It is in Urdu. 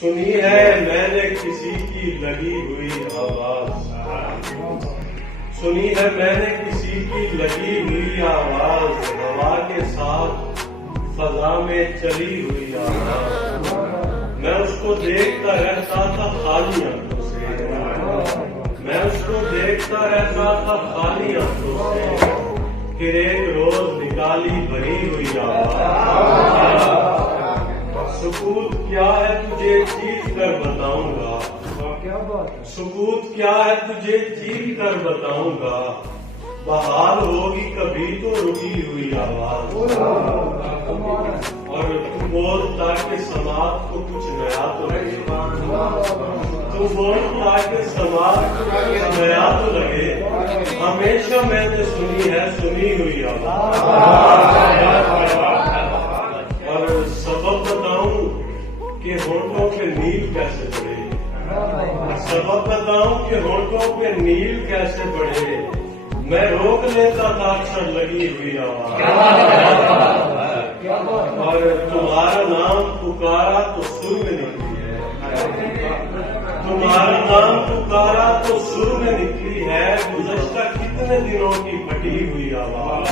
سنی ہے میں نے کسی کی لگی ہوئی آواز، سنی ہے میں نے کسی کی لگی ہوئی آواز، ہوا کے ساتھ فضا میں چلی ہوئی آواز، میں اس کو دیکھتا رہتا تھا خالی آنکھوں سے، میں اس کو دیکھتا رہتا تھا خالی آنکھوں سے، پھر ایک روز نکالی بھری ہوئی آواز، سکوت کیا ہے تجھے چیخ کر بتاؤں گا، سکوت کیا ہے تجھے چیخ کر بتاؤں گا، بحال ہوگی کبھی تو رکی ہوئی آواز، اور تو بول تاکہ سماعت کو کچھ نیا تو لگے، تو بول تاکہ سماعت کو کچھ نیا تو لگے، ہمیشہ میں نے سنی ہے سنی ہوئی آواز، اور سبب بتاؤں کہ ہونٹوں پہ نیل کیسے بڑھے، سبب بتاؤں کہ ہونٹوں پہ نیل کیسے بڑھے، میں روک لیتا تھا اکثر لگی ہوئی آواز، اور تمہارا نام پکارا تو سر میں نکلی ہے، تمہارا نام پکارا تو سر میں نکلی ہے، گزشتہ کتنے دنوں کی پھٹی ہوئی آواز،